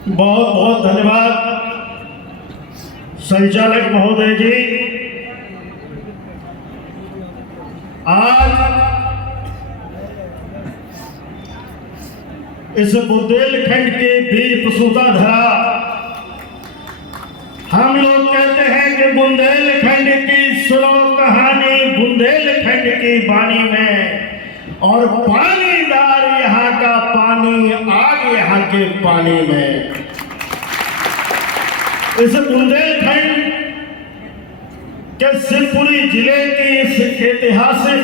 बहुत बहुत धन्यवाद संचालक महोदय जी। आज इस बुंदेलखंड के वीर प्रसूता धरा, हम लोग कहते हैं कि बुंदेलखंड की सुनो कहानी बुंदेलखंड की बानी में, और पानीदार यहाँ का पानी आग यहाँ के पानी में। इस बुंदेलखंड के शिवपुरी जिले की इस ऐतिहासिक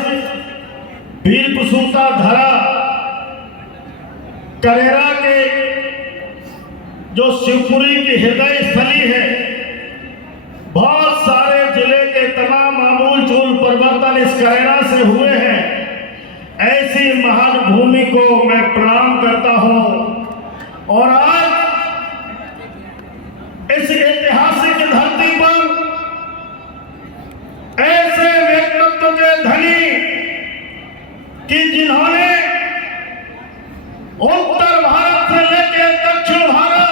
वीर प्रसूता धरा करेरा के जो शिवपुरी की हृदय स्थली है, बहुत सारे जिले के तमाम आमूल चूल परिवर्तन इस करेरा से हुए हैं। ऐसी महान भूमि को मैं प्रणाम करता हूं। और आज इस ऐतिहासिक धरती पर ऐसे व्यक्तित्व के धनी कि जिन्होंने उत्तर भारत से लेकर दक्षिण भारत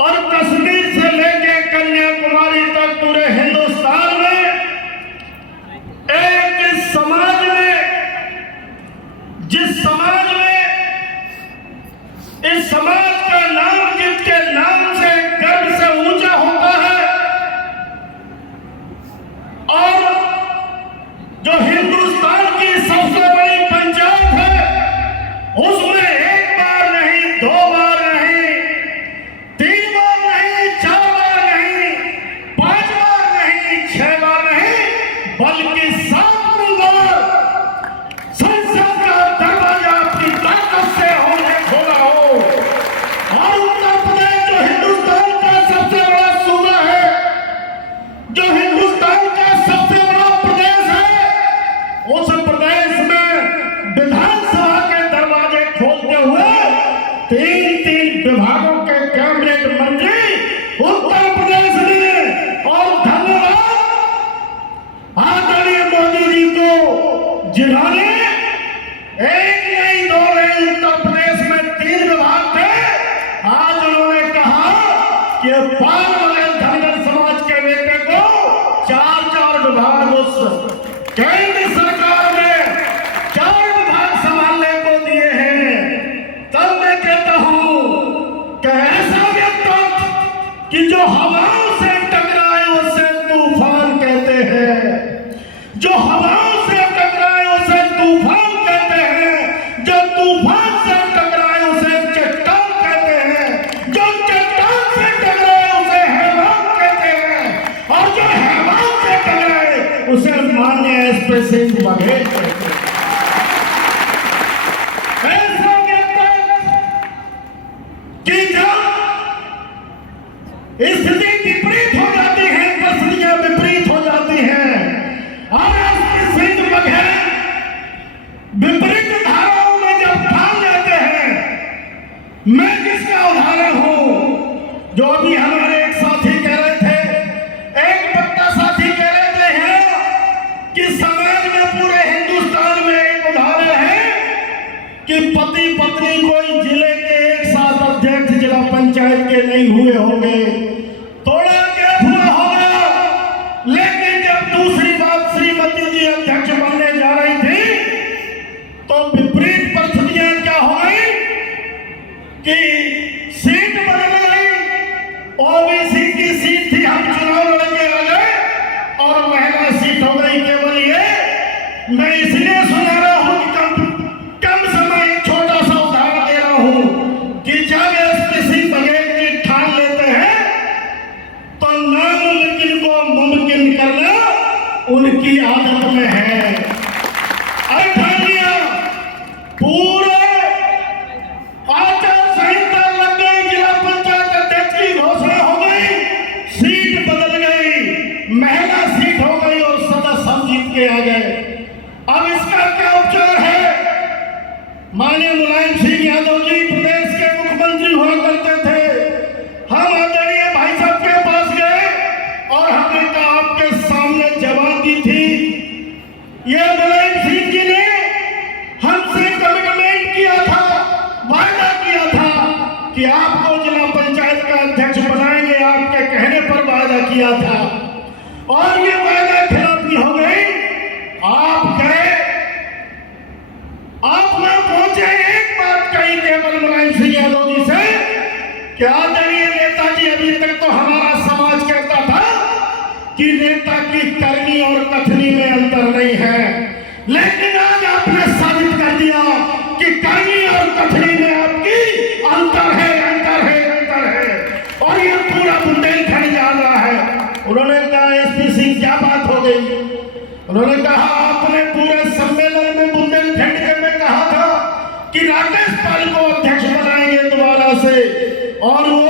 और कश्मीर से लेकर कन्याकुमारी तक पूरे हिंदुस्तान में एक समाज में, जिस समाज में इस समाज का नाम जिसके नाम से गर्व से ऊंचा होता है, और जो हिंदुस्तान की सबसे बड़ी पंचायत है, उसमें एक बार नहीं, दो बार नहीं, तीन बार नहीं, चार बार नहीं, पांच बार नहीं, छह बार नहीं, बल्कि सातवीं बार संसद का दरवाजा अपनी ताकत से होने खोला हो। और उत्तर प्रदेश जो हिंदुस्तान का सबसे बड़ा सूबा है, जो हिंदुस्तान का सबसे बड़ा प्रदेश है, उस प्रदेश में विधानसभा के दरवाजे खोलते हुए तीन तीन विभागों के कैबिनेट मंत्री उत्तर प्रदेश में। और धन्यवाद आदरणीय मोदी जी को, जिन्होंने एक नहीं दो नहीं, उत्तर प्रदेश में तीन विभाग थे, आज उन्होंने कहा कि पार वाले धनगर समाज के बेटे को चार चार विभाग उस केंद्र सरकार ने चार विभाग संभालने को दिए हैं। तब मैं कहता हूं कि ऐसा व्यक्ति कि जो हवाओं से टकराए उसे तूफान कहते हैं, जो हवाओं से टकराए उसे तूफान कहते हैं, जो तूफान से टकराए उसे चट्टान कहते हैं, जो चट्टान से टकराए उसे हैवान कहते हैं, और जो हैवान से टकराए उसे मान्य स्पेसिंग बघेल कहते हैं। ऐसा व्यक्ति कि जब स्थिति विपरीत हो जाती है, परिस्थितियां विपरीत हो जाती हैं, और स्पेसिंग बघेल विपरीत धाराओं में जब ठान लेते हैं। मैं किसका उदाहरण हूं? जो अभी हमारे एक साथी कह रहे थे, एक बट्टा साथी कह रहे हैं कि समाज में पूरे हिंदुस्तान में एक उदाहरण है कि पति पत्नी कोई जिले के एक साथ अध्यक्ष जिला पंचायत के नहीं हुए होंगे, थोड़ा गैप हुआ होगा, लेकिन जब दूसरी बात श्रीमती जी अध्यक्ष बनने जा रही थी तो विपरीत परिस्थितियां क्या हो गई कि सीट बदल गई। ओबीसी की सीट थी, हम चुनाव लड़के आ गए और महिला सीट हो गई केवल ये। मैं इसलिए सुना रहा हूं कि कम समय एक छोटा सा उदाहरण दे रहा हूं कि जब एसपीसी बघेल की ठान लेते हैं तो नामुमकिन को मुमकिन करना उनकी आदत में है। अठानिया पूरे आचार संहिता कि आपको जिला पंचायत का अध्यक्ष बनाएंगे, आपके कहने पर वादा किया था और ये वादा खिलाफी हो गई। आप गए, आप ना पहुंचे, एक बात कही केवल मुलायम सिंह यादव जी से कि आदरणीय नेताजी, अभी तक तो हमारा समाज कहता था कि नेता की करनी और कथनी में अंतर नहीं है, लेकिन आज आपने साबित कर दिया कि करनी और कथनी में आपकी अंतर है, अंतर है, अंतर है। और ये पूरा बुंदेलखंड जान रहा है। उन्होंने कहा एसपी सिंह क्या बात हो गई? उन्होंने कहा आपने पूरे सम्मेलन में बुंदेलखंड के में कहा था कि राकेश पाल को अध्यक्ष बनाएंगे दोबारा से, और वो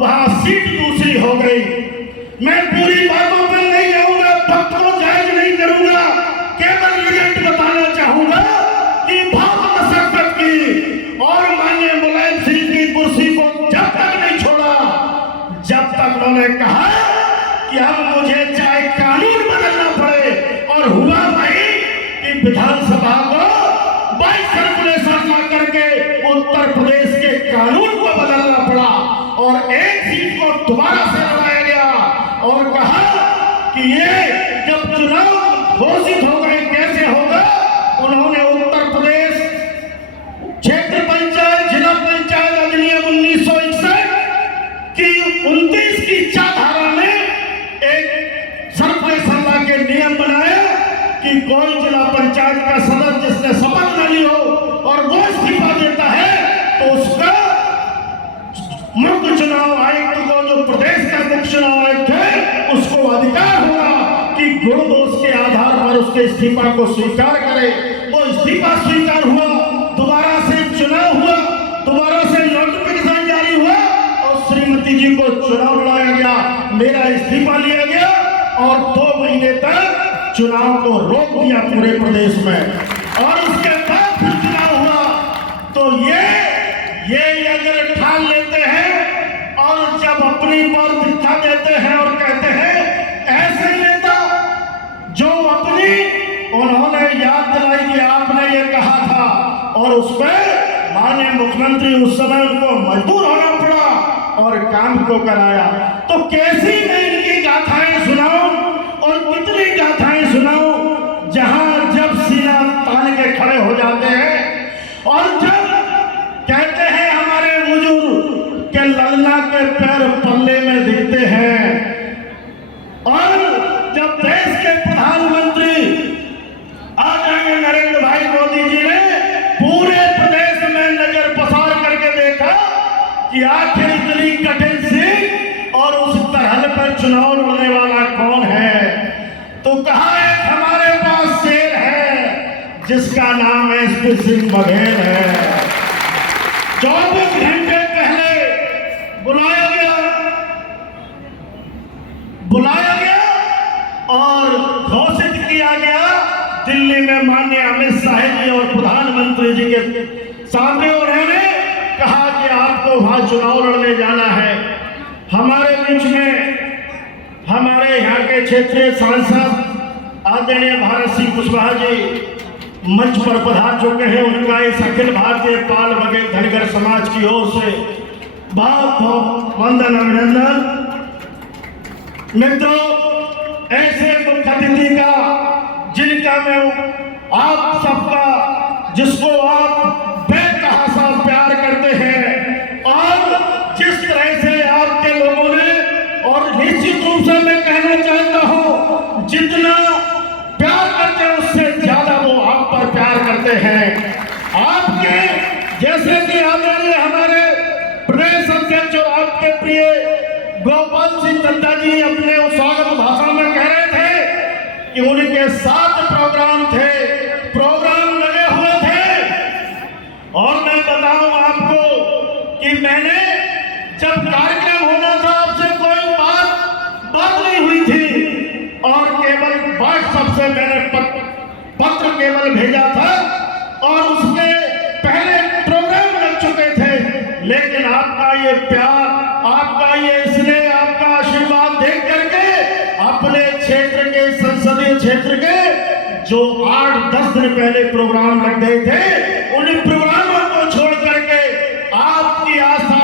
वहां सीट दूसरी हो गई। मैं पूरी बातों पर नहीं जाऊंगा, भक्त को जायज नहीं करूंगा, केवल रिजल्ट बताना चाहूंगा कि भाव मशक्कत की और माननीय मुलायम सिंह की कुर्सी को जब तक नहीं छोड़ा, जब तक उन्होंने कहा कि अब मुझे चाहे कानून बदलना पड़े, और हुआ भाई कि विधानसभा को 22 सर्कुलेशन ला करके उत्तर प्रदेश के कानून को बदलना पड़ा और एक सीट को दोबारा से लड़ाया गया और कहा कि ये जब चुनाव घोषित हो गए कैसे होगा। उन्होंने उत्तर प्रदेश क्षेत्र पंचायत जिला पंचायत अधिनियम 1961 की 29 की चा धारा में एक सर्कुलेशन ला के नियम बनाया कि कोई जिला पंचायत का सदस्य जिसने शपथ न ली हो और वो इस्तीफा देता है तो उसका मुख्य चुनाव आयुक्त को, जो प्रदेश का मुख्य चुनाव आयुक्त है, उसको अधिकार होगा कि गुण दोष के आधार पर उसके इस्तीफा को स्वीकार करे। वो इस्तीफा स्वीकार हुआ, दोबारा से चुनाव हुआ, दोबारा से नोटिफिकेशन जारी हुआ और श्रीमती जी को चुनाव लड़ाया गया, मेरा इस्तीफा लिया गया और 2 महीने तक चुनाव को रोक दिया पूरे प्रदेश में। और उसके बाद फिर चुनाव हुआ तो ये अगर ठान लेते हैं और जब अपनी बात दिखा देते हैं और कहते हैं ऐसे नेता जो अपनी, उन्होंने याद दिलाई कि आपने ये कहा था और उस पर माननीय मुख्यमंत्री उस समय उनको मजबूर होना पड़ा और काम को कराया। तो कैसी मैं इनकी गाथाएं सुनाऊं और कितनी गाथाएं सुनाऊं, जहां जब सीना तान के खड़े हो जाते हैं और जब कहते हैं हमारे बुजुर्ग के ललना के पैर पल्ले में दिखते हैं, और जब देश के प्रधानमंत्री आदरणीय नरेंद्र भाई मोदी जी ने पूरे प्रदेश में नजर पसार करके देखा कि आखिर इतनी कठिन सी और उस तरह पर चुनाव लड़ने वाला कौन है, तो कहा एक हमारे पास शेर है जिसका नाम एसपी सिंह बघेल है। 24 घंटे पहले बुलाया गया और घोषित किया गया दिल्ली में माननीय अमित शाह जी और प्रधानमंत्री जी के सामने। उन्होंने कहा कि आपको वहां चुनाव लड़ने जाना है। हमारे बीच में हमारे यहाँ के क्षेत्रीय सांसद आदरणीय भारत सिंह कुशवाहा जी मंच पर पधार चुके हैं। उनका इस अखिल भारतीय पाल बघेल धनगर समाज की ओर से बहुत बहुत वंदन, अभिनंदन। मित्रों, ऐसे मुख्य अतिथि का जिनका मैं आप सबका, जिसको आप बेतहासा प्यार करते हैं और जिस तरह से आपके लोगों ने, और निश्चित रूप से मैं कहना चाहता हूं जितना प्यार करते हैं उससे ज्यादा वो आप पर प्यार करते हैं। आपके जैसे कि आदरणीय हमारे प्रदेश अध्यक्ष और आपके प्रिय गोपाल सिंह चंदा जी अपने स्वागत भाषण में कह रहे थे कि उनके 7 प्रोग्राम थे, प्रोग्राम लगे हुए थे। और मैं बताऊं आपको कि मैंने जब कार्यक्रम होना था आपसे कोई बात नहीं हुई थी और केवल व्हाट्सएप से मैंने पत्र केवल भेजा था और उसके पहले प्रोग्राम लग चुके थे। लेकिन आपका ये प्यार, आपका ये स्नेह, आपका आशीर्वाद देख करके अपने क्षेत्र के, संसदीय क्षेत्र के जो 8-10 दिन पहले प्रोग्राम लग गए थे, उन प्रोग्रामों को छोड़ करके आपकी आस्था,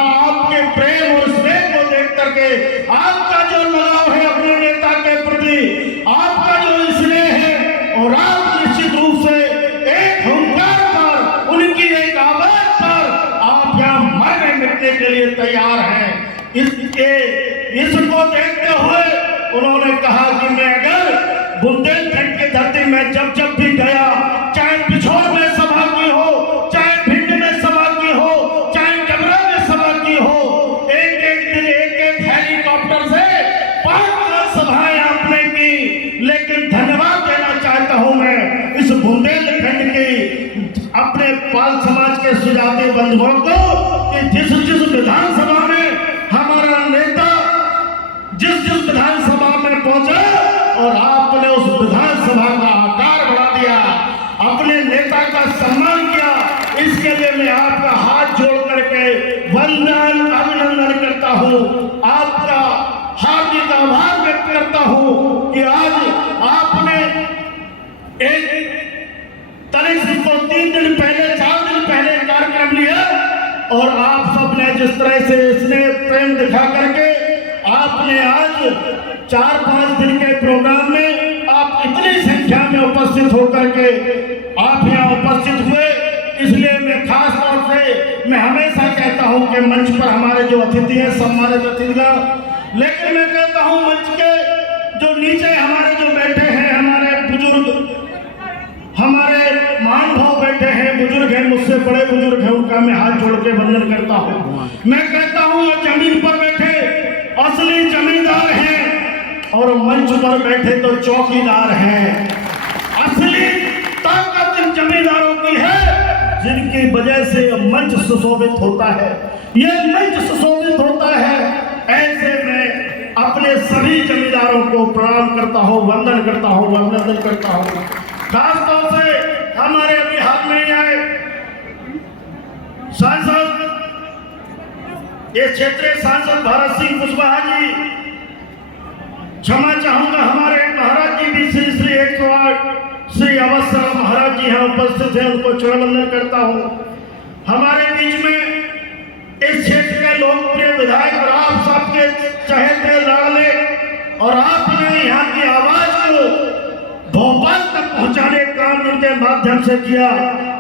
करने के लिए तैयार हैं। इसको देखते हुए उन्होंने कहा कि मैं अगर बुंदेलखंड की धरती में जब जब भी गया, चाहे पिछोर में सभा की हो, चाहे भिंड में सभा की हो, चाहे डबरा में सभा की हो, एक एक दिन एक एक हेलीकॉप्टर से 5 सभाएं आपने की। लेकिन धन्यवाद देना चाहता हूं मैं इस बुंदेलखंड की अपने पाल समाज के सुजाती बंधुओं को कि जिस जिस विधानसभा में हमारा नेता जिस विधानसभा में पहुंचा और आपने उस विधानसभा का आकार बढ़ा दिया, अपने नेता का सम्मान किया, इसके लिए मैं आपका हाथ जोड़ करके वंदन अभिनंदन करता हूं, आपका हार्दिक आभार व्यक्त करता हूं कि आज आपने एक तारीख को 3 दिन पहले 4 दिन पहले कार्यक्रम लिया और आप सबने जिस तरह से स्नेह प्रेम दिखा करके आपने आज 4-5 दिन के प्रोग्राम में आप इतनी संख्या में उपस्थित होकर के आप यहाँ उपस्थित हुए, इसलिए मैं खास तौर से मैं हमेशा कहता हूँ कि मंच पर हमारे जो अतिथि हैं सम्मानित अतिथिगण, लेकिन मैं कहता हूँ मंच के जो नीचे हमारे जो बैठे हैं हमारे बुजुर्ग, हमारे महानुभाव बैठे हैं, बुजुर्ग हैं, मुझसे बड़े बुजुर्ग हैं, उनका मैं हाथ जोड़ के वंदन करता हूँ। मैं कहता हूँ ये जमीन पर बैठे असली जमींदार हैं और मंच पर बैठे तो चौकीदार हैं। असली ताकत इन जमींदारों की है जिनकी वजह से मंच सुशोभित होता है, ये मंच सुशोभित होता है। ऐसे में अपने सभी जमींदारों को प्रणाम करता हूँ, वंदन करता हूँ, अभिनंदन करता हूँ। खास तौर से हमारे बिहार में आए सांसद, ये क्षेत्रीय सांसद भारत सिंह कुशवाहा जी, क्षमा चाहूंगा हमारे महाराज जी भी श्री 108 श्री अवस्था महाराज जी यहाँ उपस्थित हैं, उनको चरण वंदन करता हूँ। हमारे बीच में इस क्षेत्र के लोकप्रिय विधायक और आप सबके चहेते लाडले और आपने यहाँ की आवाज को भोपाल तक पहुंचाने का काम इनके माध्यम से किया,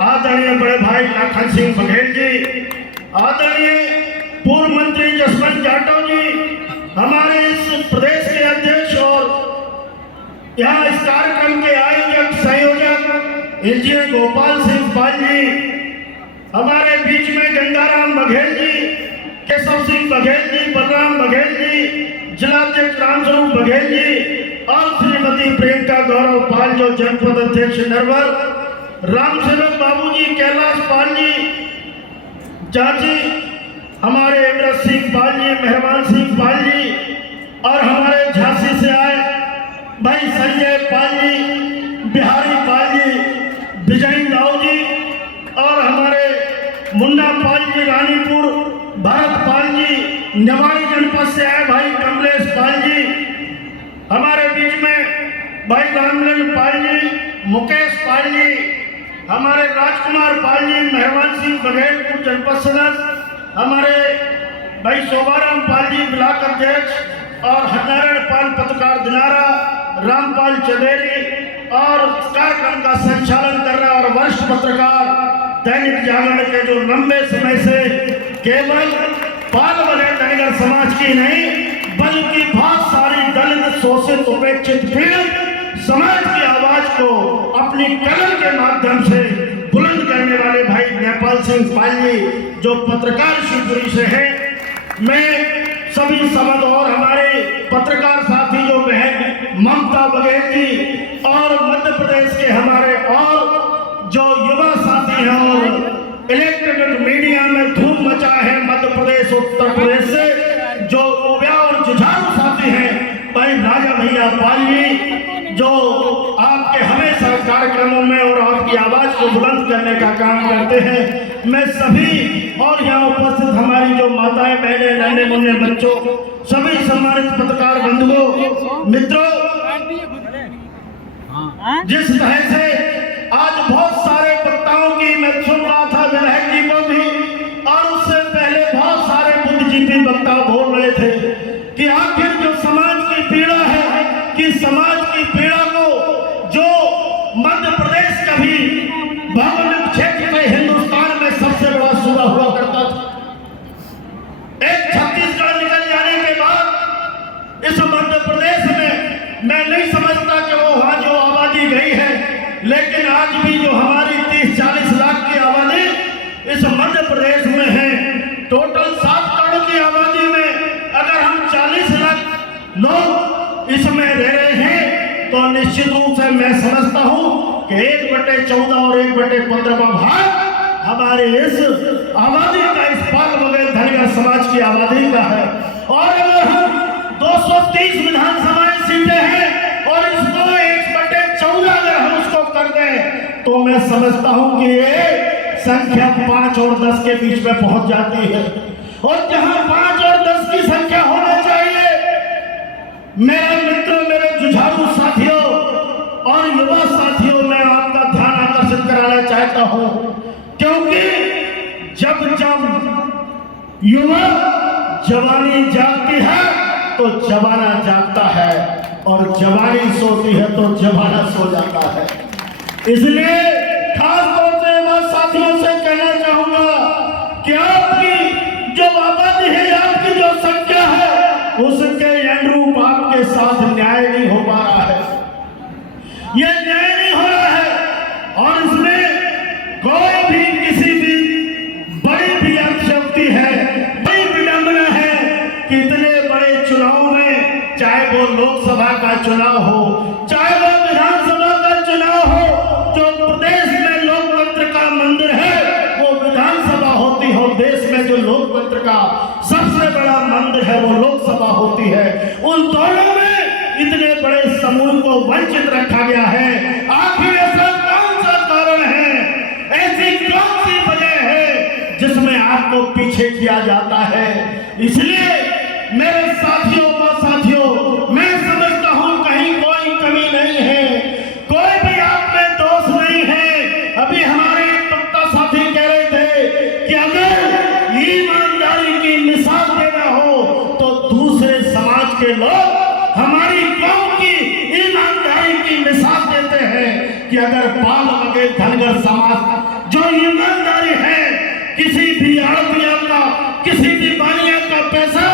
आदरणीय बड़े भाई लाखन सिंह बघेल जी, आदरणीय पूर्व मंत्री जसवंत जाटव जी, हमारे इस प्रदेश के अध्यक्ष और यहाँ इस कार्यक्रम के आयोजक संयोजक इंजीनियर गोपाल सिंह पाल जी, हमारे बीच में गंगाराम बघेल जी, केशव सिंह बघेल जी, बलराम बघेल जी, जिलाध्यक्ष रामस्वरूप बघेल जी और श्रीमती प्रियंका गौरव पाल जो जनपद अध्यक्ष नरवर, रामसेवक बाबू जी, कैलाश पाल जी, चाची हमारे इमरत सिंह पाल जी, मेहरबान सिंह पाल जी और हमारे झांसी से आए भाई संजय पाल जी, बिहारी पाल जी, विजय राव जी और हमारे मुन्ना पाल जी रानीपुर, भरत पाल जी, निवाड़ी जनपद से आए भाई कमलेश पाल जी, हमारे बीच में भाई रामलन पाल जी, मुकेश पाल जी, हमारे राजकुमार पाल जी, मेहरबान सिंह बघेलपुर जनपद सदस्य, हमारे भाई शोभाराम पाल जी ब्लॉक अध्यक्ष और हरनारायण पाल पत्रकार दिनारा, रामपाल चंदेरी और कार्यक्रम का संचालन कर रहा और वरिष्ठ पत्रकार दैनिक जागरण के जो लंबे समय से केवल पाल वाले धनगर समाज की नहीं बल्कि बहुत सारी दलित शोषित उपेक्षित पीड़ित समाज की आवाज को अपनी कलम के माध्यम से बुलंद करने वाले भाई नेपाल सिंह पाल जी जो पत्रकार शिवपुरी से हैं। मैं सभी समझ और हमारे पत्रकार साथी जो बहन ममता बघेल जी और मध्य प्रदेश के हमारे और जो युवा साथी हैं और इलेक्ट्रॉनिक मीडिया में धूम मचा है मध्य प्रदेश उत्तर प्रदेश से जो ओबिया और जुझारू साथी हैं भाई राजा भैया पाल जी जो आपके हमेशा कार्यक्रमों में और आपकी आवाज को बुलंद करने का काम करते हैं। मैं सभी और यहाँ उपस्थित हमारी जो माताएं बहनें नन्हे मुन्ने बच्चों सभी सम्मानित पत्रकार बंधुओं मित्रों, जिस तरह से आज बहुत सारे वक्ताओं की मैं सुन रहा था विधायक जी को भी और उससे पहले बहुत सारे बुद्धिजीवी वक्ता बोल रहे थे कि आखिर जो समाज की पीड़ा है कि समाज की पीड़ा को जो मध्य प्रदेश का भी भौगोलिक क्षेत्र में हिंदुस्तान में सबसे बड़ा सूबा हुआ करता था, लेकिन आज भी जो हमारी 30-40 लाख की आबादी इस मध्य प्रदेश में है, टोटल 7 करोड़ की आबादी में अगर हम 40 लाख लोग इसमें रह रहे हैं तो निश्चित रूप से मैं समझता हूं कि 1/14 और 1/15 भाग हमारे इस आबादी का, इस पाल बगैर धनगर समाज की आबादी का है। और अगर हम 230 विधानसभाएं सीटें हैं और इसको 1/14 अगर हम उसको कर दें तो मैं समझता हूं कि ये संख्या 5 और 10 के बीच में पहुंच जाती है। और जहां 5 और 10 की संख्या होना चाहिए, मेरे मित्रों, मेरे जुझारू साथियों और युवा साथियों, मैं आपका ध्यान आकर्षित कराना चाहता हूं, क्योंकि जब युवा जवानी जागती है तो जमाना जागता है, और जवानी सोती है तो जमाना सो जाता है। इसलिए खास तौर से मैं साथियों से कहना चाहूंगा कि आपकी जो आबादी है, आपकी जो संख्या है, उसके अनुरूप आपके साथ न्याय नहीं हो पा रहा है, ये न्याय नहीं हो रहा है। और इसमें कोई भी किसी भी बड़ी भी अतिशक्ति है, बड़ी विडंबना है कि इतने बड़े चुनाव में, चाहे वो लोकसभा का चुनाव हो, चाहे वो विधानसभा का चुनाव हो, जो प्रदेश में लोकतंत्र का मंदिर है वो विधानसभा होती हो, देश में जो लोकतंत्र का सबसे बड़ा मंदिर है वो लोकसभा होती है, उन दोनों में इतने बड़े समूह को वंचित रखा गया है। आखिर ऐसा कौन सा कारण है, ऐसी कौन सी वजह है जिसमें आपको पीछे किया जाता है? इसलिए मेरे साथियों व साथियों, मैं समझता हूं कहीं कोई कमी नहीं है, कोई भी आप में दोष नहीं है। अभी हमारे वक्ता साथी कह रहे थे कि अगर ईमानदारी की मिसाल देना हो तो दूसरे समाज के लोग हमारी कौम की ईमानदारी की मिसाल देते हैं कि अगर पाल बगैर धनगर समाज जो ईमानदारी है, किसी भी आड़तिया का, किसी भी बानिया का पैसा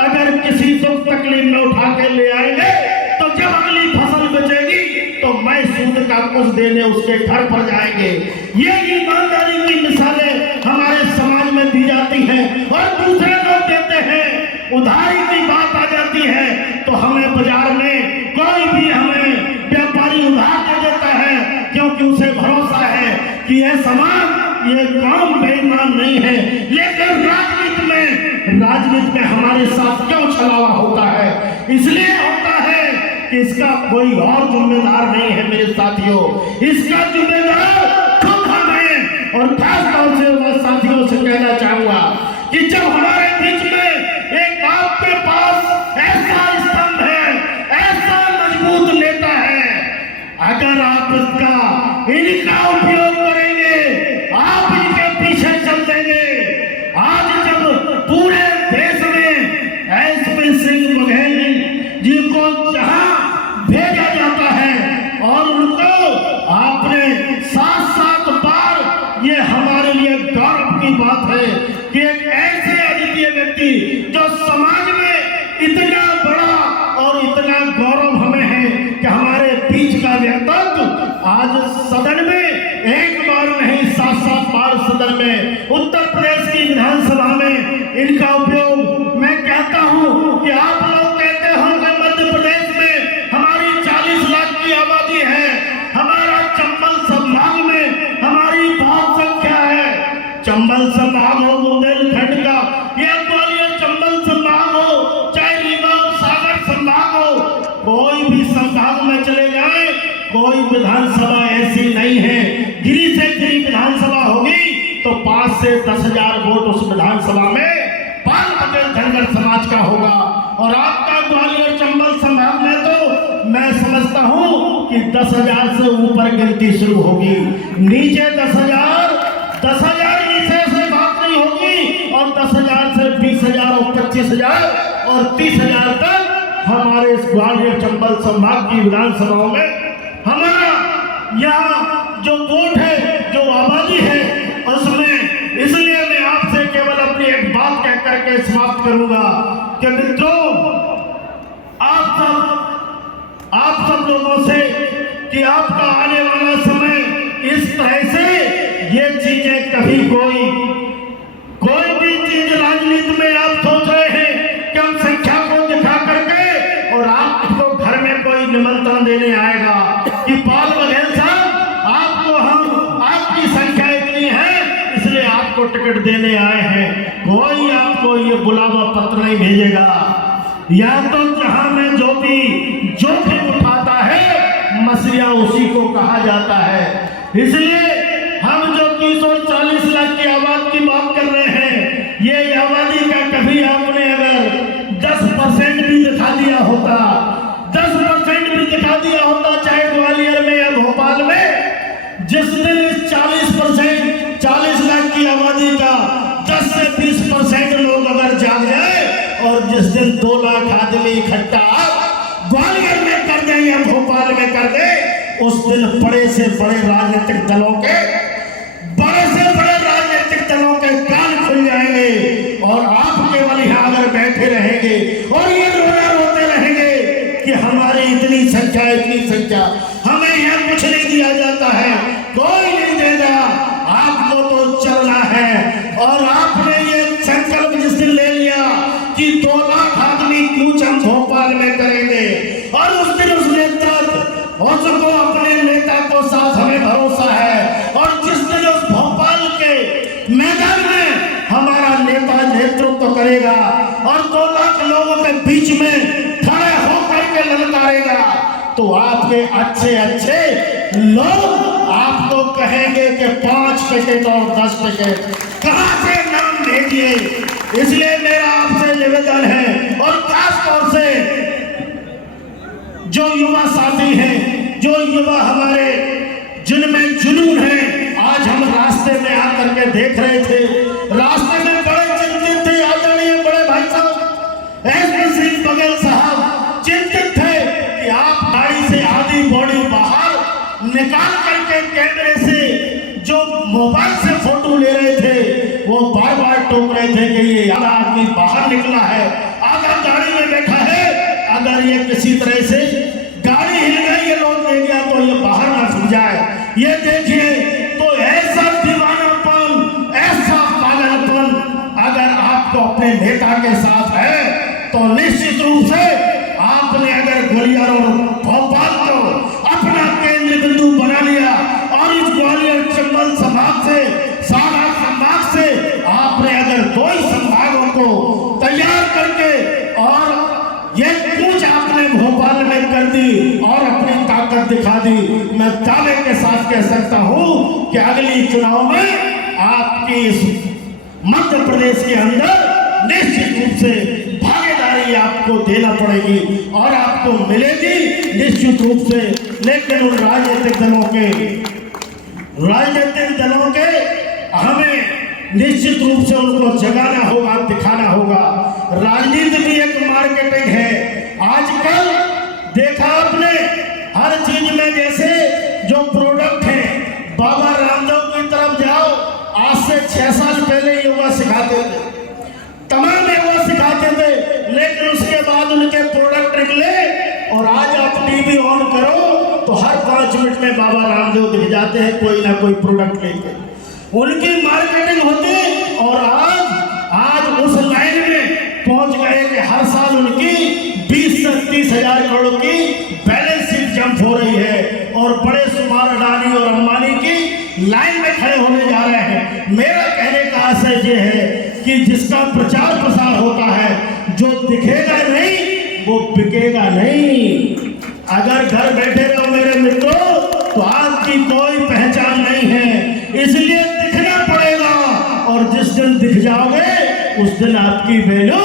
अगर किसी दुख तकलीफ में उठा के ले आएंगे तो जब अगली फसल बचेगी तो मैं सूद का कुछ देने उसके घर पर जाएंगे। ये ईमानदारी की मिसालें हमारे समाज में दी जाती हैं और दूसरे लोग देते हैं। उधारी की बात आ जाती है तो हमें बाजार में कोई भी हमें व्यापारी उधार दे देता है, क्योंकि उसे भरोसा है कि यह समाज, ये काम बेईमान नहीं है। लेकिन राजनीति में हमारे साथ क्यों छलावा होता है? इसलिए होता है कि इसका कोई और जिम्मेदार नहीं है मेरे साथियों, इसका जिम्मेदार खुद हम हैं। और खास तौर से मैं साथियों से कहना चाहूंगा कि जब हमारे बीच में एक आपके पास ऐसा स्तंभ है, ऐसा मजबूत नेता है, अगर आप इनका उपयोग करेंगे, आप इनके पीछे चल देंगे। आज जब पूरे देश में एसपी सिंह बघेल जी को जहां भेजा जाता है और उनको आपने 7 बार, ये हमारे लिए गौरव की बात है कि एक ऐसे अद्वितीय व्यक्ति जो समाज में इतना बड़ा और इतना गौरव हमें है कि हमारे बीच का व्यक्तित्व आज सदन में एक बार नहीं 7 बार सदन में, उत्तर प्रदेश की विधानसभा में इनका उपयोग। मैं कहता हूं कि आप लोग कहते होंगे मध्य प्रदेश में हमारी 40 लाख की आबादी है, हमारा चंबल संभाग में हमारी बहुत संख्या है। चंबल संभाग हो, बुंदेलखंड का, या ग्वालियर चंबल संभाग हो, चाहे रीवा सागर संभाग हो, कोई भी संभाग में चले जाए, कोई विधानसभा ऐसी नहीं है, गिरी से गिरी विधानसभा होगी तो 5 से 10 हजार वोट उस विधानसभा में पाल बगैर धनगर समाज का होगा। और आपका ग्वालियर चंबल संभाग में तो मैं समझता हूं कि 10,000 से ऊपर गिनती शुरू होगी, नीचे 10,000 नीचे से बात नहीं होगी, और 10,000 से 20,000 और 25,000 और 30,000 तक हमारे इस ग्वालियर चंबल संभाग की विधानसभाओं में हमारा यहाँ जो वोट है, जो आबादी है उसमें। इसलिए मैं आपसे केवल अपनी एक बात कह करके समाप्त करूंगा कि मित्रों, आप सब लोगों से कि आपका आने वाला समय राजनीति में आप सोच रहे हैं कि हम संख्या को दिखा करके और आपको घर में कोई निमंत्रण देने आएगा कि पाल बघेल साहब आपको हम आपकी संख्या इतनी है इसलिए आपको टिकट देने आए हैं, कोई आपको ये बुलावा पत्र नहीं भेजेगा। या तो जहां में जो भी जोखिम उठाता है मसीहा उसी को कहा जाता है। इसलिए हम जो 340 लाख की आबादी की बात कर रहे हैं, ये आबादी का कभी आपने अगर 10% भी दिखा दिया होता, 10% भी दिखा दिया होता, चाहे ग्वालियर में या भोपाल में, जिस दिन इस 40 लाख की आबादी का 10 से 20% लोग अगर जाग जाए और जिस दिन 2 लाख आदमी इकट्ठा ग्वालियर में कर दें या भोपाल में कर दे, उस दिन बड़े से बड़े राजनीतिक दलों के कान खुल जाएंगे और आप केवल यहाँ अगर बैठे रहेंगे और ये रोते रहेंगे कि हमारी इतनी संख्या हमें यहाँ कुछ नहीं दिया जाता है, कोई नहीं देगा, आपको तो चलना है। और आपने ये संकल्प जिस दिन ले लिया कि 2 लाख आदमी कूच हम भोपाल में करेंगे और उस दिन उस नेतृत्व उसको अपने नेता को साथ हमें भरोसा है, और जिस दिन उस भोपाल के मैदान में हमारा नेता नेतृत्व करेगा और 2 लाख लोगों के बीच में खड़े होकर के ललकारेगा, तो आपके अच्छे लोग आपको कहेंगे कि 5 टिकट और 10 टिकट कहां से नाम भेजिए। इसलिए मेरा आपसे निवेदन है, और खास तौर से जो युवा साथी हैं, जो युवा हमारे जिनमें जुनून है, आज हम रास्ते में आकर के देख रहे थे, रास्ते में बड़े चिंतित थे, आदरणीय बड़े भाई साहब एसपी सिंह बघेल साहब चिंतित थे कि आप गाड़ी से आधी बॉडी बाहर निकाल करके कैमरे से जो मोबाइल से फोटो ले रहे थे, वो बार बार टोक रहे थे कि ये आधा आदमी बाहर निकला है, आधा गाड़ी में बैठा है, अगर ये किसी तरह से गाड़ी हिल गई, ये लोग ले गया तो ये बाहर ना छूट जाए। ये देखिए, तो ऐसा दीवानापन, ऐसा पागलपन अगर आपको अपने नेता के साथ है तो निश्चित रूप से आपने अगर ग्वालियर और भोपाल को अपना केंद्र बिंदु बना लिया और इस ग्वालियर चंबल संभाग से, सागर संभाग से आपने अगर 2 ही संभागों को तैयार करके और ये कुछ आपने भोपाल में कर दी और अपनी ताकत दिखा दी, मैं दावे के साथ कह सकता हूं कि अगली चुनाव में आपकी इस मध्य प्रदेश के अंदर निश्चित रूप से भागीदारी आपको देना पड़ेगी और आपको मिलेगी निश्चित रूप से। लेकिन उन राजनीतिक दलों के हमें निश्चित रूप से उनको जगाना होगा, दिखाना होगा। राजनीति भी एक मार्केटिंग है। आजकल देखा आपने हर चीज में, जैसे जो प्रोडक्ट है, बाबा रामदेव की तरफ जाओ, आज से 6 साल पहले योगा सिखाते थे, तमाम योगा सिखाते थे, लेकिन उसके बाद उनके प्रोडक्ट निकले और आज आप टीवी ऑन करो तो हर 5 मिनट में बाबा रामदेव दिख जाते हैं कोई ना कोई प्रोडक्ट लेके, उनकी मार्केटिंग होती। और आज उस लाइन में पहुंच गए कि हर साल उनकी 20 से 30 हजार करोड़ की बैलेंस शीट जंप हो रही है और बड़े सुमार अडानी और अंबानी की लाइन में खड़े होने जा रहे हैं। मेरा कहने का आशय ये है कि जिसका प्रचार प्रसार होता है, जो दिखेगा नहीं वो बिकेगा नहीं। अगर घर बैठे रहो मेरे मित्रों तो आपकी कोई पहचान नहीं है, इसलिए दिखना पड़ेगा, और जिस दिन दिख जाओगे उस दिन आपकी वैल्यू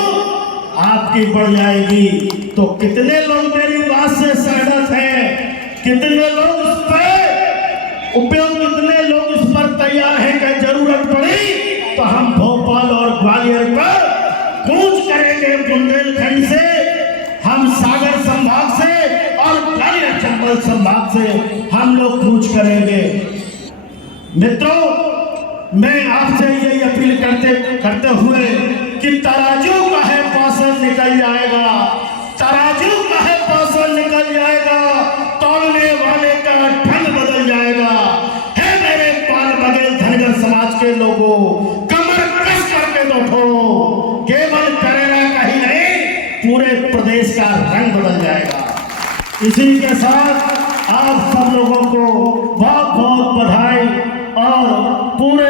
आपकी बढ़ जाएगी। तो कितने लोग मेरी बात से सहमत हैं, कितने लोग इस पर उपयोग, कितने लोग इस पर तैयार हैं कि जरूरत पड़ी तो हम भोपाल और ग्वालियर पर कूच करेंगे, बुंदेलखंड से, हम सागर संभाग से और ग्वालियर चंबल संभाग से हम लोग कूच करेंगे। मित्रों, मैं आपसे यही अपील करते हुए कि तराजू का है पासन निकल जाएगा, तराजू का है पासन निकल जाएगा, तौलने वाले का ढंग बदल जाएगा। है मेरे पाल बघेल धनगर समाज के लोगों, कमर कस करके बैठो, प्रदेश का रंग बदल जाएगा। इसी के साथ आप सब लोगों को बहुत बहुत बधाई और पूरे